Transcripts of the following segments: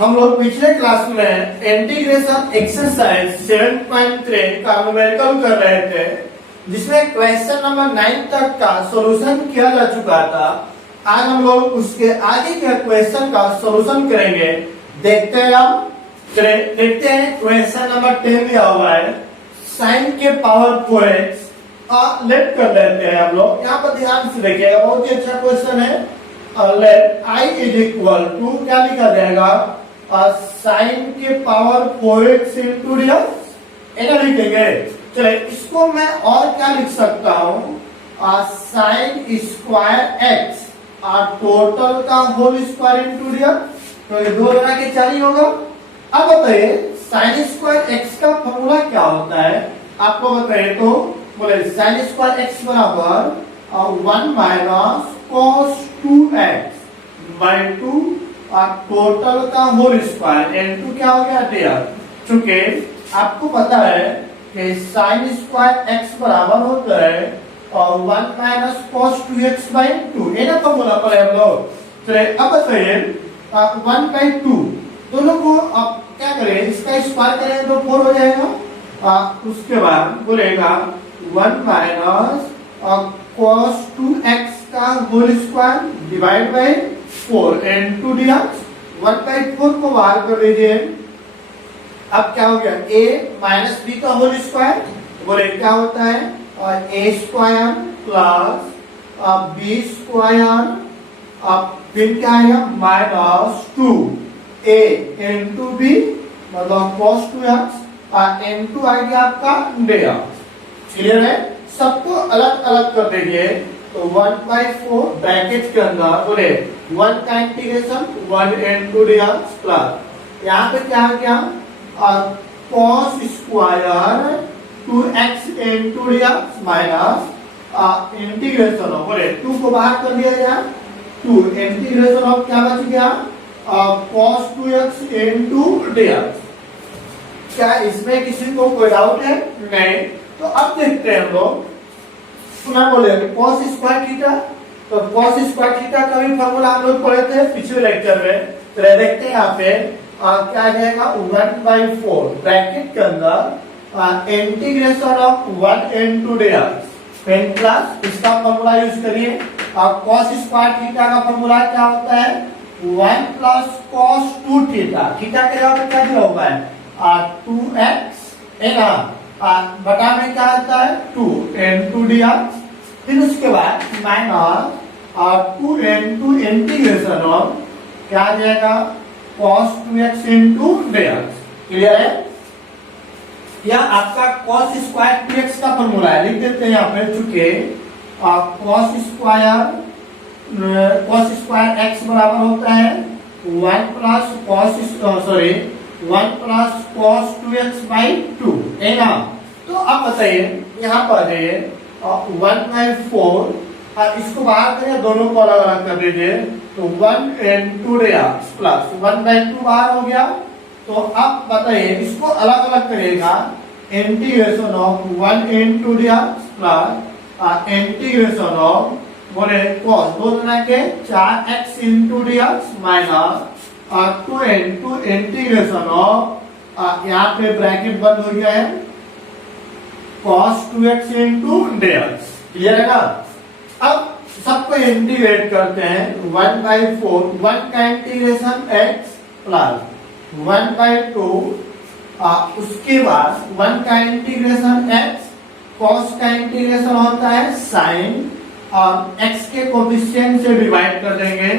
हम लोग पिछले क्लास में इंटीग्रेशन एक्सरसाइज 7.3 का न्यूमेरिकल कर रहे थे, जिसमें क्वेश्चन नंबर 9 तक का सॉल्यूशन किया जा चुका था। आज हम लोग उसके आगे के क्वेश्चन का सॉल्यूशन करेंगे। देखते हैं क्वेश्चन नंबर 10 दिया हुआ है, साइन के पावर 4x। लेट कर लेते हैं हम लोग। यहाँ पर ध्यान से देखिएगा, बहुत ही अच्छा क्वेश्चन है। Let i is equal to क्या लिखा जाएगा, साइन के पावर 4x इंटू dx ऐसा लिखेंगे। चले इसको मैं और क्या लिख सकता हूँ, साइन स्क्वायर एक्स टोटल का होल स्क्वायर इंटू dx, तो ये 2 बना के 4 ही होगा। अब बताइए साइन स्क्वायर एक्स का फॉर्मूला क्या होता है, आपको बताइए तो बोले साइन स्क्वायर एक्स बराबर 1 minus cos 2x by 2 total का होल स्क्वायर इनटू क्या हो गया dx। चूंकि आपको पता है कि साइन स्क्वायर एक्स बराबर होता है और 1 माइनस cos 2x बाई 2, ये ना फॉर्मूला पर हम लोग। चलिए अब बताइए 1 बाई 2 दोनों को अब क्या करें, इसका स्क्वायर करें तो 4 हो जाएगा। उसके बाद बोलेगा 1 माइनस cos 2x का whole square divide by 4 into dx। 1/4 को बाहर कर लीजिए। अब क्या हो गया, a माइनस b का होल स्क्वायर, बोले क्या होता है a square plus b square, फिर क्या आएगा माइनस 2a इंटू b मतलब cos 2x इंटू आ गया आपका dx। क्लियर है, सबको अलग अलग कर देंगे। तो 1/4 ब्रैकेट के अंदर बोले 1 का इंटीग्रेशन 1 इंटू dx प्लस यहाँ पे क्या आ गया cos square 2x into dx minus integration of बोले 2 को बाहर कर दिया जाए 2 इंटीग्रेशन ऑफ क्या बच गया cos 2x इंटू dx। क्या इसमें किसी को कोई डाउट है? नहीं। तो अब देखते हैं हम लोग, सुना बोले cos स्क्वायर थीटा, तो cos स्क्वायर थीटा का भी फार्मूला हम लोग पढ़े थे पिछले लेक्चर में। तो देखते हैं यहाँ पे क्या आ जाएगा 1/4 ब्रैकेट के अंदर इंटीग्रेशन ऑफ 1 इनटू dx पेन प्लस इसका फार्मूला यूज करिए। cos स्क्वायर थीटा का फार्मूला क्या होता है 1 प्लस cos 2 थीटा। थीटा के जगह पे क्या दिया हुआ है 2x है ना, बटा में क्या आता है 2 इनटू dx। फिर उसके बाद माइनस 2 इनटू इंटीग्रेशन ऑफ क्या आ जाएगा cos 2x into dx। Clear है, यह आपका cos स्क्वायर 2x का फॉर्मूला है, लिख देते हैं यहाँ पे। चूंकि cos स्क्वायर x बराबर होता है 1 प्लस cos 2x बाई 2 है ना। तो अब बताइए यहाँ पर है 1/4, इसको बाहर करिए, दोनों को अलग अलग कर दीजिए। तो 1 इनटू dx प्लस 1/2 बाहर हो गया। तो अब बताइए इसको अलग अलग करिएगा, integration of 1 into dx plus integration of बोले cos 2 बना के 4x into dx minus 2 into integration of यहाँ पे ब्रैकेट बंद हो गया है cos 2x into dx। Clear है ना। अब सबको इंटीग्रेट करते हैं 1/4 1 का इंटीग्रेशन x प्लस 1/2 उसके बाद 1 का इंटीग्रेशन x, cos का इंटीग्रेशन होता है sin और x के कोफिशिएंट से डिवाइड कर देंगे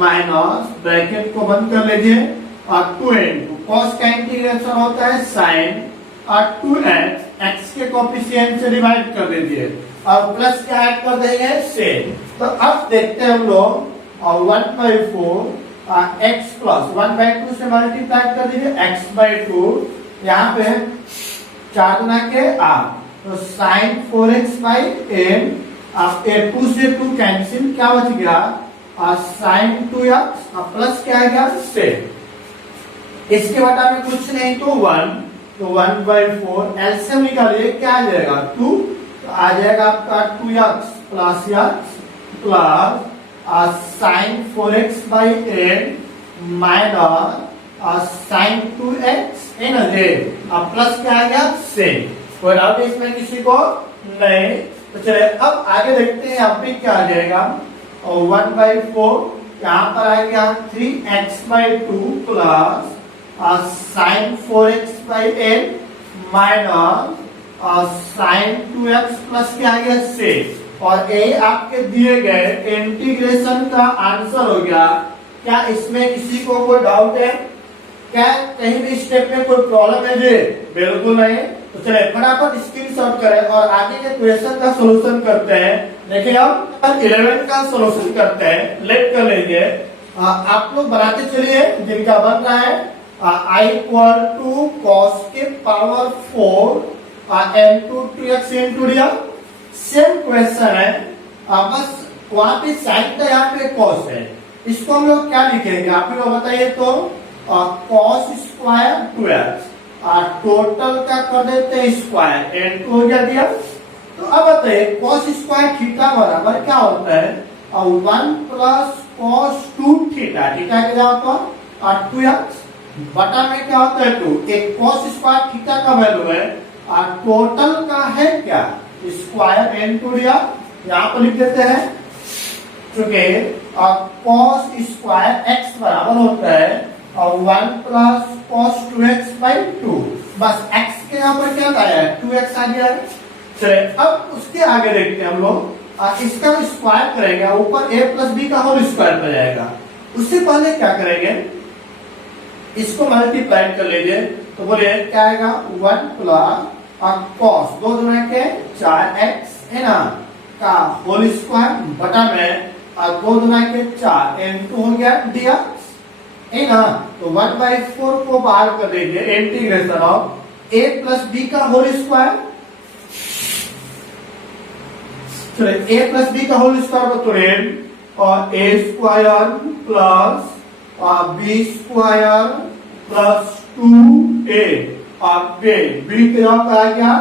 माइनस ब्रैकेट को बंद कर लीजिए और 2 इनटू cos का इंटीग्रेशन होता है sin और 2x x के कोफिशिएंट से डिवाइड कर दीजिए और प्लस क्या ऐड कर देंगे से। तो अब देखते हैं हम लोग और 1/4 x प्लस 1/2 से मल्टीप्लाई कर दीजिए x/2, यहाँ पे 4 गुना के 8 तो sin 4x बाई n। अब 2 से 2 कैंसिल, क्या बच गया sin 2x प्लस क्या आ गया से। इसके बटा में कुछ नहीं तो 1, तो 1/4 एलसीएम निकालिए, क्या आ जाएगा 2, तो आ जाएगा आपका 2x plus x plus sin 4x by 8 minus sine 2x है ना जे, अब प्लस क्या आ गया से, कोई डाउट इसमें किसी को नहीं। तो चले अब आगे देखते हैं यहाँ पे क्या आ जाएगा, और 1/4 यहाँ पर आ गया 3x/2 plus sine 4x/8 minus sine 2x plus क्या आ गया से, और ये आपके दिए गए इंटीग्रेशन का आंसर हो गया। क्या इसमें किसी को कोई डाउट है? क्या कहीं भी स्टेप में कोई प्रॉब्लम है जी? बिल्कुल नहीं। तो चले फटाफट स्क्रीनशॉट करें और आगे के क्वेश्चन का सॉल्यूशन करते हैं। देखिए अब 11 का सॉल्यूशन करते हैं, लेट कर लेंगे। आप लोग बनाते चलिए जिनका बन रहा है। I इक्वल टू कॉस के पावर 4 into 2x into दिया, सेम क्वेश्चन है। बस वहां पे साइन था, यहाँ पे कॉस है। इसको हम लोग क्या लिखेंगे आप लोग बताइए तो, कॉस स्क्वायर 2x, टोटल का कर देते हैं स्क्वायर, एन हो गया दिया। तो अब बताइए कॉस स्क्वायर थीटा बराबर क्या होता है, 1 प्लस कॉस 2 थीटा, थीटा क्या होता है 2x, बटा में क्या होता है 2। एक कॉस स्क्वायर थीटा का वैल्यू है, टोटल का है क्या स्क्वायर एन टू दिया, यहाँ पर लिख देते हैं। चूंकि कॉस स्क्वायर एक्स बराबर होता है 1 प्लस कॉस 2x/2, बस x के यहाँ पर क्या आया है 2x आ गया है। चलिए अब उसके आगे देखते हैं हम लोग, इसका स्क्वायर करेंगे, ऊपर a प्लस बी का होल स्क्वायर हो जाएगा। उससे पहले क्या करेंगे, इसको मल्टीप्लाई कर लीजिए। तो बोलिए क्या आएगा 1 प्लस कॉस 2 गुना के 4x है ना का होल स्क्वायर बटा में 2 गुना के 4 into हो गया dx है ना। तो 1/4 को बाहर कर दीजिए, integration of a plus b का होल स्क्वायर। चलिए a प्लस b का होल स्क्वायर को तोड़िए, और a square plus b square plus 2a, और b के यहाँ पर आ गया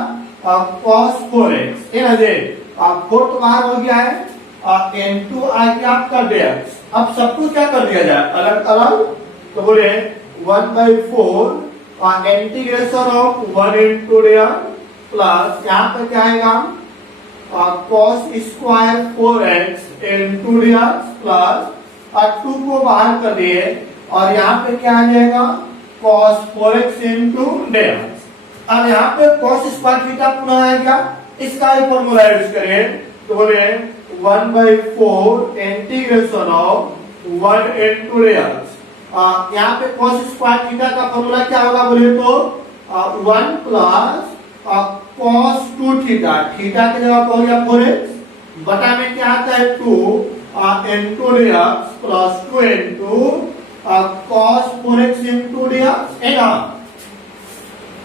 cos 4x है ना जी, 4 तो बाहर हो गया है, और n2 आ गया आपका dx। अब सब कुछ क्या कर दिया जाए अलग अलग, तो बोले 1/4 और integration of 1 into dx plus यहाँ पे क्या आएगा cos square 4x into dx plus 2 को बाहर कर दिए, और यहाँ पे क्या आ जाएगा cos 4x into dx। अब यहाँ पे cos स्क्वायर थीटा पुनः आ गया, इसका ही फॉर्मूला यूज करें। तो बोले 1/4 इंटीग्रेशन ऑफ 1 into dx, यहाँ पे cos स्क्वायर थीटा का फॉर्मूला क्या होगा बोले तो 1 प्लस cos 2 थीटा, थीटा की जगह हो गया 4x, बटा में क्या आता है 2 into dx plus 2 into cos 4x into dx है ना।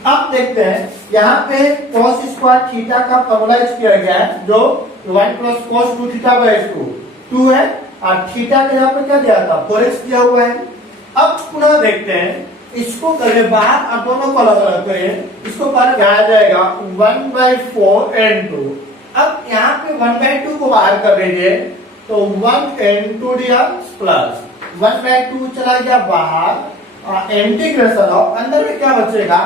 अब देखते हैं यहाँ पे cos स्क्वायर थीटा का फॉर्मूला यूज किया गया है, जो 1 प्लस cos 2 थीटा/2 2 है, और थीटा के यहाँ पे क्या दिया था 4x दिया हुआ है। अब पुनः देखते हैं, इसको करें बाहर और दोनों को अलग अलग करें। इसको पहले क्या आ जाएगा 1/4 into, अब यहाँ पे 1/2 को बाहर कर दीजिए, तो 1 into dx प्लस 1/2 चला गया बाहर, इंटीग्रेशन ऑफ अंदर में क्या बचेगा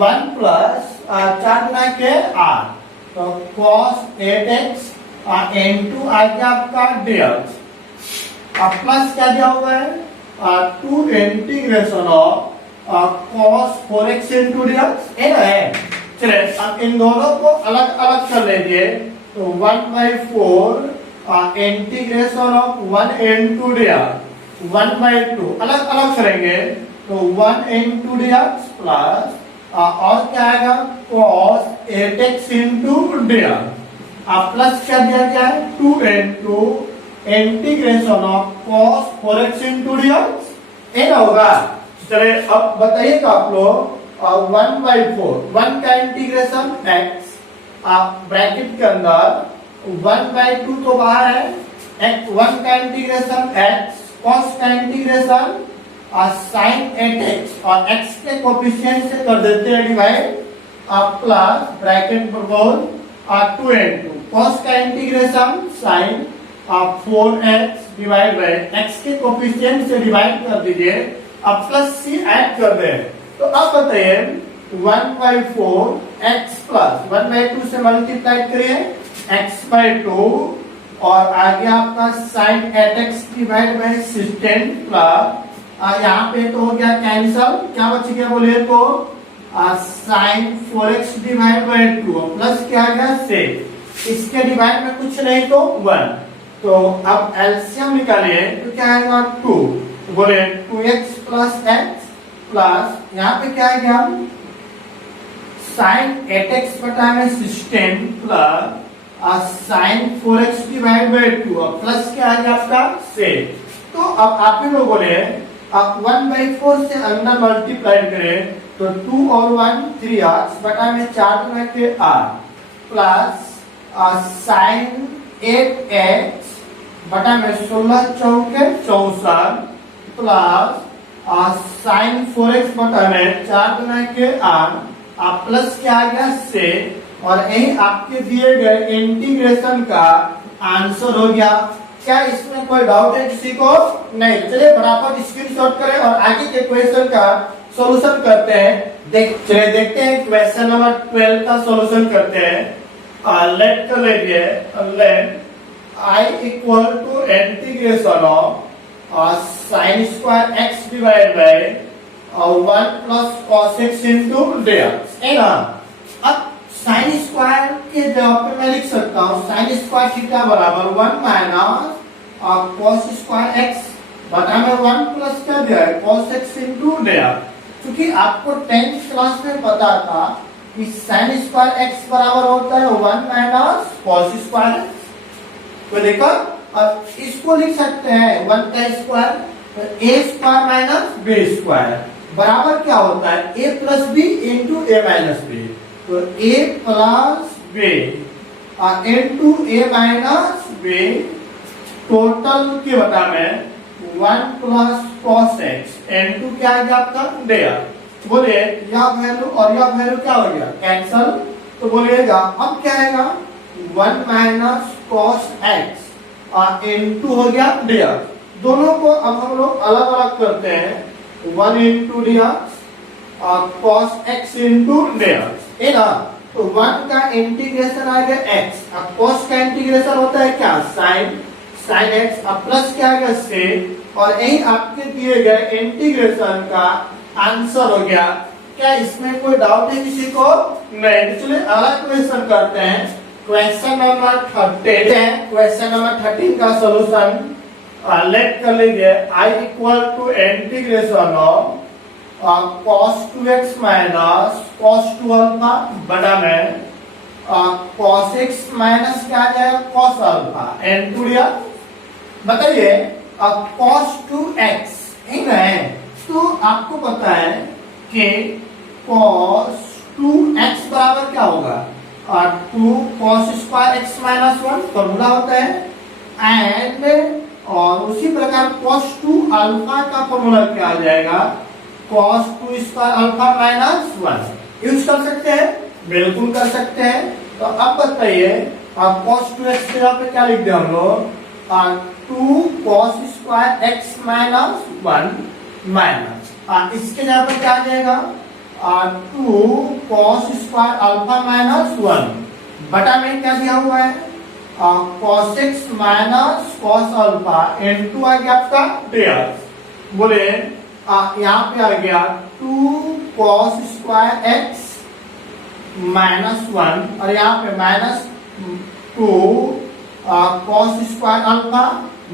1 प्लस 4 गुना के 8, तो cos 8x into आ गया आपका dx, प्लस क्या दिया हुआ है 2 integration of cos 4x into dx है ना। चलिए अब इन दोनों को अलग अलग कर लीजिए, तो 1/4 इंटीग्रेशन ऑफ 1 into dx 1/2 अलग अलग करेंगे, तो 1 into dx प्लस और क्या आएगा cos 8x into dx, plus क्या दिया गया है 2 into integration of cos 4x into dx ये ना होगा। चलिए अब बताइएगा आप लोग 1/4 1 का इंटीग्रेशन x, ब्रैकेट के अंदर 1/2 तो बाहर है, 1 का इंटीग्रेशन x, cos का इंटीग्रेशन sin 8x, और x के कोफिशिएंट से कर देते हैं डिवाइड, प्लस ब्रैकेट पर 2 into cos का integration sin 4x divide by x के कोफिशिएंट से डिवाइड कर दीजिए, अब प्लस सी ऐड कर दे, तो अब बताइए 1/4 x प्लस 1/2 से मल्टीप्लाई करिए x/2 और आगे आपका sin 8x divide by 16 plus यहाँ पे तो हो गया कैंसल, क्या बच गया बोलिए तो sin 4x divide by 2 plus क्या आ गया 6, इसके डिवाइड में कुछ नहीं तो 1, तो अब एलसीएम निकालिए तो क्या आएगा 2, बोले 2x प्लस x प्लस यहाँ पे क्या आएगा sin 8x बटा में 16 plus sin 4x divide by 2 plus क्या आ गया आपका 6, तो अब आप ही लोग बोले आप 1/4 से अंदर मल्टीप्लाई करें तो 2 और 1 3x बटा में 4 गुना के 8 प्लस sin 8x बटा में 16 चौके 64 प्लस sin 4x बटा में 4 गुना के 8 प्लस क्या आ गया 6, और यही आपके दिए गए इंटीग्रेशन का आंसर हो गया। क्या इसमें कोई डाउट है किसी को? नहीं। चलिए फटाफट स्क्रीनशॉट करें और आगे के क्वेश्चन का सॉल्यूशन करते हैं। चलिए देखते हैं क्वेश्चन नंबर 12 का सॉल्यूशन करते हैं। लेट कर लीजिए, let I equal to integration of sin square x divide by 1 plus cos x into dx है ना। अब sin स्क्वायर के जगह पे मैं लिख सकता हूँ sin स्क्वायर थीटा बराबर 1 माइनस cos स्क्वायर x बटा में 1 प्लस क्या दिया है cos x इंटू dx। क्योंकि आपको 10th क्लास में पता था कि sin स्क्वायर x बराबर होता है 1 माइनस cos स्क्वायर x, तो देखो अब इसको लिख सकते हैं 1 का square a square minus b square बराबर क्या होता है a plus b into a minus b, तो a plus b into a minus b total की बता में 1 प्लस cos x इंटू क्या आ गया आपका dx। बोलिए यह वैल्यू और यह वैल्यू क्या हो गया कैंसल, तो बोलिएगा अब क्या आएगा 1 माइनस cos x इंटू हो गया dx। दोनों को अब हम लोग अलग अलग करते हैं 1 इंटू dx और cos x इंटू dx है ना। तो 1 का इंटीग्रेशन आ गया x, अब cos का इंटीग्रेशन होता है क्या sin x, अब प्लस क्या आ गया से, और यही आपके दिए गए इंटीग्रेशन का आंसर हो गया। क्या इसमें कोई डाउट है किसी को? नहीं। तो चलिए अगला क्वेश्चन करते हैं। क्वेश्चन नंबर 13 है। क्वेश्चन नंबर 13 का सॉल्यूशन लेट कर लीजिए I equal to integration of cos 2x minus cos 2 alpha बटा में cos x माइनस क्या आ जाएगा cos अल्फा इंटू dx। बताइए अब cos 2x है, तो आपको पता है कि cos 2x बराबर क्या होगा 2 cos square x minus 1 formula होता है, एंड और उसी प्रकार cos 2 अल्फा का फॉर्मूला क्या आ जाएगा cos 2 square alpha minus 1। Use कर सकते हैं, बिल्कुल कर सकते हैं। तो अब बताइए अब cos 2x की जगह पे क्या लिख दे हम लोग 2 cos square x minus 1 minus इसके जगह पे क्या आ जाएगा 2 cos स्क्वायर अल्फा माइनस 1 बटा में क्या दिया हुआ है cos x minus cos alpha into आ गया आपका dx। बोले यहाँ पे आ गया 2 cos स्क्वायर x माइनस 1 और यहाँ पे minus 2 cos square alpha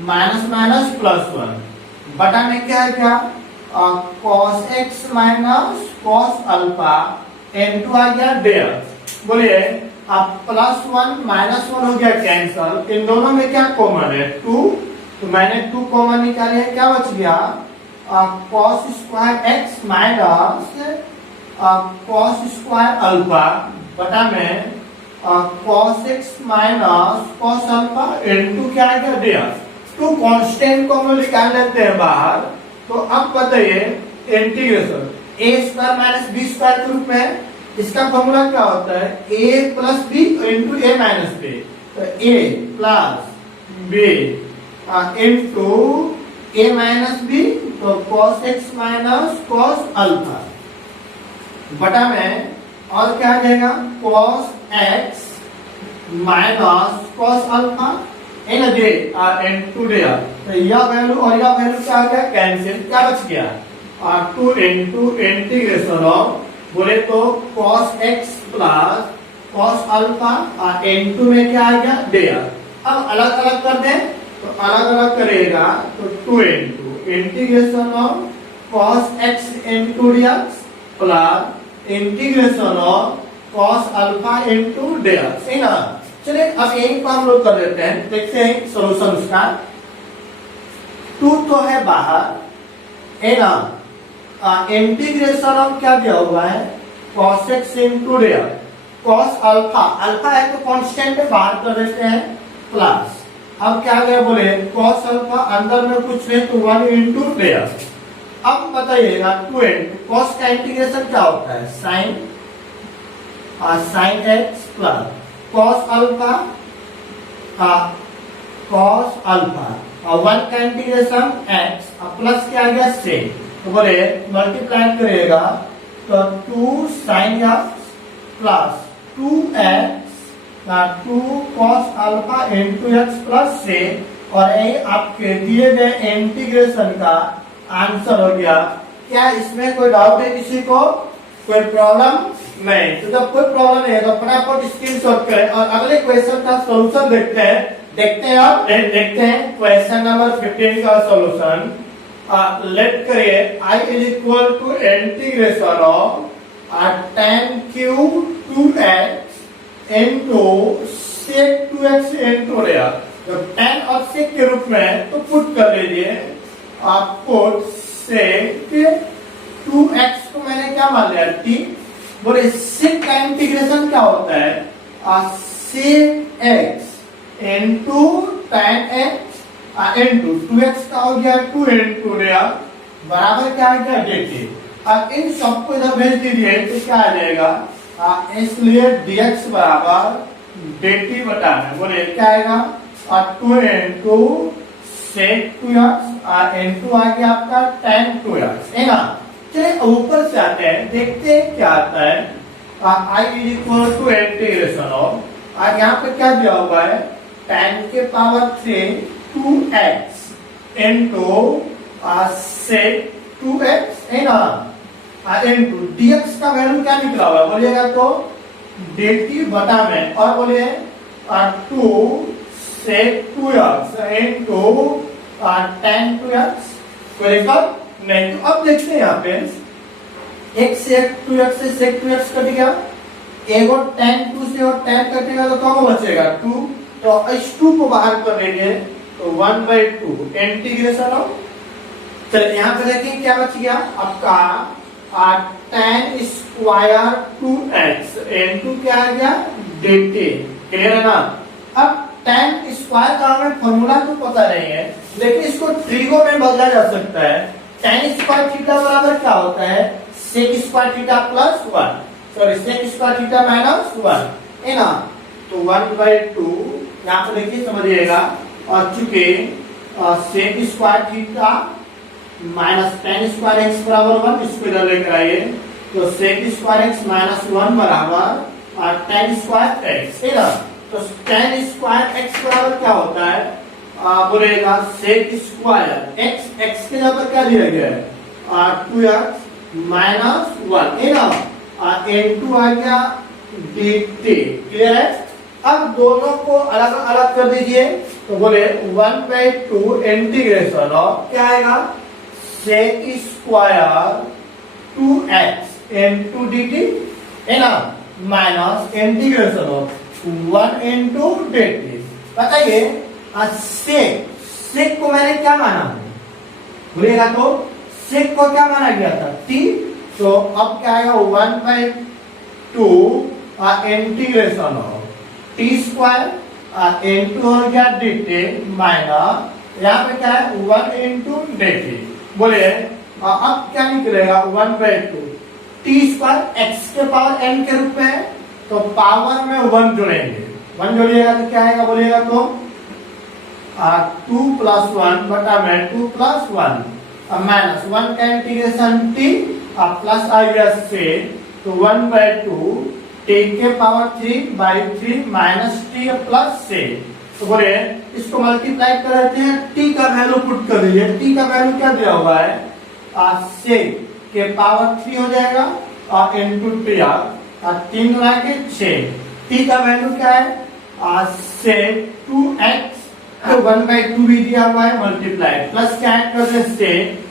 minus minus plus 1 बटा में क्या है क्या cos x minus cos alpha into आ गया dx। बोलिए अब प्लस 1 माइनस 1 हो गया कैंसल, इन दोनों में क्या कॉमन है 2, तो मैंने 2 कॉमन निकाले, क्या बच गया cos square x minus cos square alpha बटा में cos x minus cos alpha into क्या आ गया dx। तो कांस्टेंट को हम निकाल लेते हैं बाहर। तो अब बताइए integration a square minus b square के रूप में, इसका फॉर्मूला क्या होता है a plus b into a minus b, तो a plus b into A minus B, तो cos x minus cos alpha बटा में और क्या आ जाएगा cos x minus cos alpha इन जे और इन टू डे। तो यह वैल्यू और यह वैल्यू क्या हो गया कैंसिल, क्या बच गया और 2 इंटू इंटीग्रेशन ऑफ बोले तो cos x plus cos alpha और इनटू में क्या आ गया डे। अब अलग अलग कर दें तो अलग अलग करेगा तो 2 into integration of cos x into dx plus integration of cos alpha into dx है ना। चलिए अब यही को हम लोग कर देते हैं, देखते हैं सॉल्यूशन उसका। 2 तो है बाहर है ना, इंटीग्रेशन ऑफ क्या दिया हुआ है cos x into cos alpha, alpha है तो कांस्टेंट है बाहर कर देते हैं प्लस। अब क्या गया बोले cos अल्फा अंदर में कुछ है तो 1 इंटू अब बताइएगा 2 इंटू cos का इंटीग्रेशन क्या होता है sine sine x plus cos alpha और 1 का इंटीग्रेशन x प्लस क्या आ गया सेक, तो बोले मल्टीप्लाई करिएगा तो 2 sin x plus 2 cos alpha into x plus से, और यही आपके दिए गए इंटीग्रेशन का आंसर हो गया। क्या इसमें कोई डाउट है किसी को, कोई प्रॉब्लम नहीं? तो जब कोई प्रॉब्लम नहीं है तो फटाफट स्क्रीनशॉट करें और अगले क्वेश्चन का सॉल्यूशन देखते हैं क्वेश्चन नंबर 15 का सॉल्यूशन। लेट करिए I is equal to integration of tan cube 2x into sec 2x into जब tan और sec के रूप में तो पुट कर लीजिए, आप पुट sec 2x को मैंने क्या मान लिया t, बोले sec का इंटीग्रेशन क्या होता है sec x into tan x into 2x का हो गया 2 इंटू बराबर क्या आ गया dt। अब इन सबको इधर भेज दीजिए तो क्या आ जाएगा इसलिए dx बराबर dt बटा में बोले क्या आएगा 2 इंटू sec 2x इंटू आ गया आपका tan 2x है ना। चलिए ऊपर से आते हैं, देखते हैं क्या आता है। I is equal to integration of यहाँ पे क्या दिया हुआ है tan के power 3 2x into sec 2x है ना इंटू dx का वैल्यू क्या निकला हुआ बोलिएगा तो dt बटा में और बोलिए 2 sec 2x into tan 2x कोई दिक्कत नहीं। तो अब देखते हैं यहाँ पे एक sec 2x से sec 2x कट गया, एगो tan 2 से और tan कटेगा तो कम बचेगा 2, तो इस 2 को बाहर कर लीजिए तो 1/2 इंटीग्रेशन ऑफ। चलिए यहाँ पे देखिए क्या बच गया आपका tan स्क्वायर 2x इंटू क्या आ गया dt, क्लियर है ना। अब tan स्क्वायर का हमें फॉर्मूला तो पता नहीं है, लेकिन इसको ट्रिगो में बदला जा सकता है। tan स्क्वायर थीटा बराबर क्या होता है sec square theta plus 1, sorry sec square theta minus 1 है ना। तो 1/2 यहाँ पे देखिए समझिएगा, और चूंकि sec square theta minus tan square x बराबर 1, इसको इधर लेकर आइए तो sec स्क्वायर एक्स माइनस 1 बराबर tan स्क्वायर एक्स है ना। तो tan स्क्वायर एक्स बराबर क्या होता है बोलेगा sec स्क्वायर एक्स, एक्स के जगह क्या दिया गया है 2x माइनस 1 है ना, इंटू आ गया dt, क्लियर है। अब दोनों को अलग अलग कर दीजिए तो बोले 1/2 इंटीग्रेशन ऑफ क्या आएगा sec square 2x into dt है ना minus integration of 1 into dt। बताइए sec को मैंने क्या माना बोलिएगा तो sec को क्या माना गया था t, तो अब क्या आएगा 1/2 integration of t square into हो गया dt माइनस यहाँ पे क्या है 1 इंटू dt। बोले अब क्या निकलेगा 1/2 t स्क्वायर x के पावर n के रूप में, तो पावर में 1 जोड़ेंगे, 1 जोड़िएगा तो क्या आएगा बोलिएगा तो 2 प्लस 1 बटा में 2 प्लस 1 अब माइनस 1 का इंटीग्रेशन टी अब प्लस आ गया से तो 1/2 टी के power 3 by 3 minus T plus से तो बोले इसको मल्टीप्लाई कर देते हैं टी का वैल्यू पुट कर दीजिए टी का वैल्यू क्या दिया हुआ है से के पावर 3 हो जाएगा और इनटू टी और 3 लाके 6 टी का वैल्यू क्या है से 2x तो 1/2 भी दिया हुआ है मल्टीप्लाई प्लस क्या ऐड कर दें से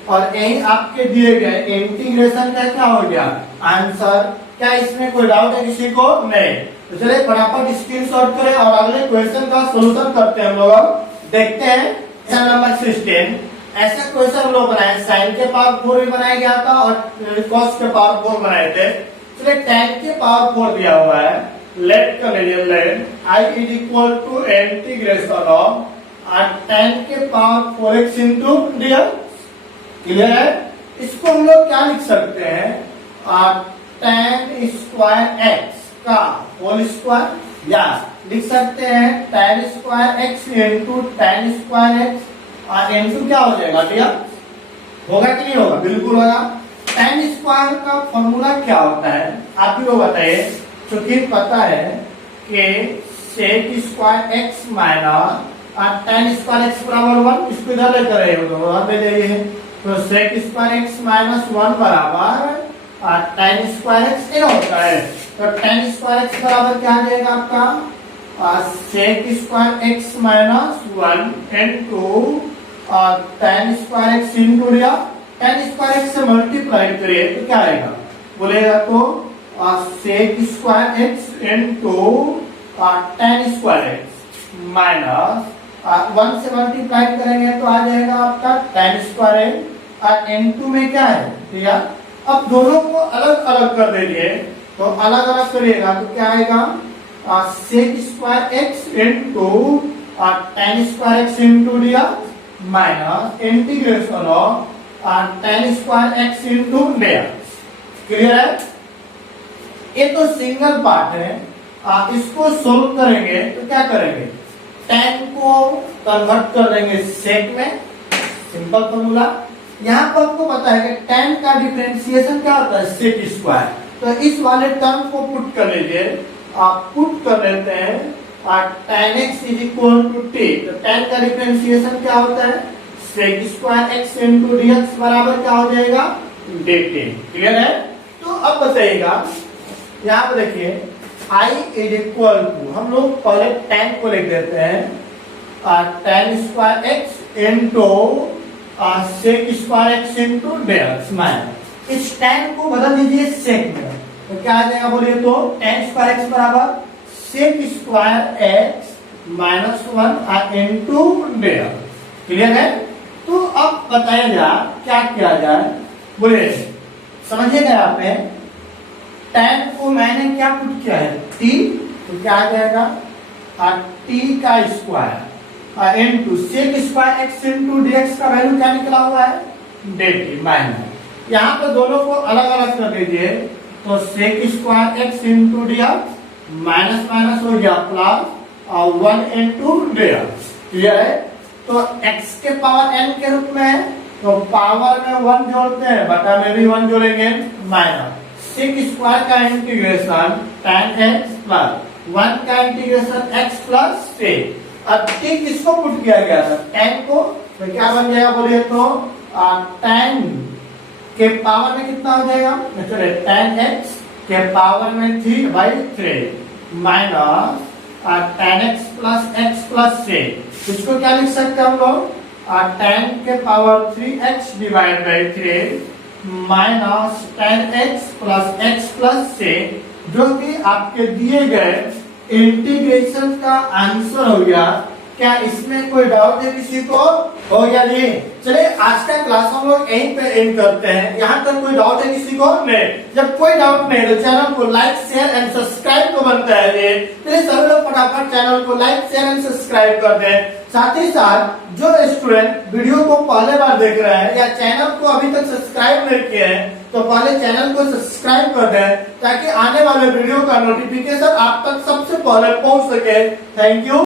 और यही आपके दिए गए इंटीग्रेशन का क्या हो गया आंसर। क्या इसमें कोई डाउट है किसी को? नहीं। तो चलिए फटाफट स्क्रीनशॉट करें और अगले क्वेश्चन का सॉल्यूशन करते हैं हम लोग। देखते हैं क्वेश्चन नंबर 16। ऐसा क्वेश्चन हम लोग बनाए साइन के पावर 4 भी बनाया गया था और कॉस के पावर 4 बनाए थे। चलिए tan के पावर 4 दिया हुआ है लेट कर लीजिए let I is equal to integration of tan के power 4x into dx। Clear है? इसको हम लोग क्या लिख सकते हैं tan स्क्वायर x का होल स्क्वायर या लिख सकते हैं tan square x into tan square x और इंटू क्या हो जाएगा dx। होगा कि नहीं होगा? बिल्कुल होगा। tan स्क्वायर का फॉर्मूला क्या होता है आप ही लोग बताइए। क्योंकि पता है कि sec square x minus tan square x बराबर 1 इसको इधर लेकर आइए तो वहां ले जाइए तो sec स्क्वायर x माइनस 1 बराबर tan स्क्वायर x क्या होता है तो tan स्क्वायर x बराबर क्या आ जाएगा आपका sec square x minus 1 into tan square x into दिया tan स्क्वायर x से मल्टीप्लाई करिए तो क्या आएगा बोलेगा तो sec square x into tan square x minus 1 से मल्टीप्लाई करेंगे तो आ जाएगा आपका tan स्क्वायर और n2 में क्या है भैया। अब दोनों को अलग अलग कर दीजिए तो अलग अलग करिएगा तो क्या आएगा sec square x into tan square x into दिया minus integration of tan square x into दिया। क्लियर है? ये तो सिंगल पार्ट है इसको सोल्व करेंगे तो क्या करेंगे tan को कन्वर्ट कर देंगे sec में सिंपल फॉर्मूला। यहाँ पर आपको पता है कि tan का डिफरेंशिएशन क्या होता है sec स्क्वायर तो इस वाले टर्म को पुट कर लीजिए आप पुट कर लेते हैं tan x is equal to t तो tan का डिफरेंशिएशन क्या होता है sec square x into dx बराबर क्या हो जाएगा dt। क्लियर है? तो अब बताइएगा यहाँ पर देखिए I इज इक्वल टू हम लोग पहले tan को लिख देते हैं tan square x into sec square x into dx minus इस tan को बदल दीजिए sec में तो क्या आ जाएगा बोलिए तो tan स्क्वायर x बराबर sec square x minus 1 into dx। Clear है? तो अब बताया जाए क्या किया जाए बोले समझिएगा यहाँ पे tan को मैंने क्या पुट किया है t तो क्या आ जाएगा t का square into sec square x into dx का वैल्यू क्या निकला हुआ है dt माइनस यहाँ पे दोनों को अलग अलग कर दीजिए तो sec square x into dx minus minus हो गया प्लस 1 इंटू dx। क्लियर है? तो x के पावर n के रूप में है तो पावर में 1 जोड़ते हैं बटा में भी 1 जोड़ेंगे माइनस sec स्क्वायर का इंटीग्रेशन tan x प्लस 1 का इंटीग्रेशन x प्लस sec। अब t किसको पुट किया गया था tan को तो क्या बन जाएगा बोलिए तो tan के पावर में कितना हो जाएगा चलिए tan x के पावर में 3/3 minus tan x plus sec। इसको क्या लिख सकते हैं हम लोग tan के power 3x divide by 3 minus tan x plus sec जो कि आपके दिए गए इंटीग्रेशन का आंसर हो गया। क्या इसमें कोई डाउट है किसी को? हो गया जी। चलिए आज का क्लास हम लोग यहीं पे एंड करते हैं। यहाँ तक कोई डाउट है किसी को? नहीं। जब कोई डाउट नहीं तो चैनल को लाइक शेयर एंड सब्सक्राइब तो बनता है जी। चलिए सभी लोग फटाफट चैनल को लाइक शेयर एंड सब्सक्राइब कर दें। साथ ही साथ जो स्टूडेंट वीडियो को पहले बार देख रहे हैं या चैनल को अभी तक सब्सक्राइब नहीं किए हैं तो पहले चैनल को सब्सक्राइब कर दें ताकि आने वाले वीडियो का नोटिफिकेशन आप तक सबसे पहले पहुंच सके। Thank you.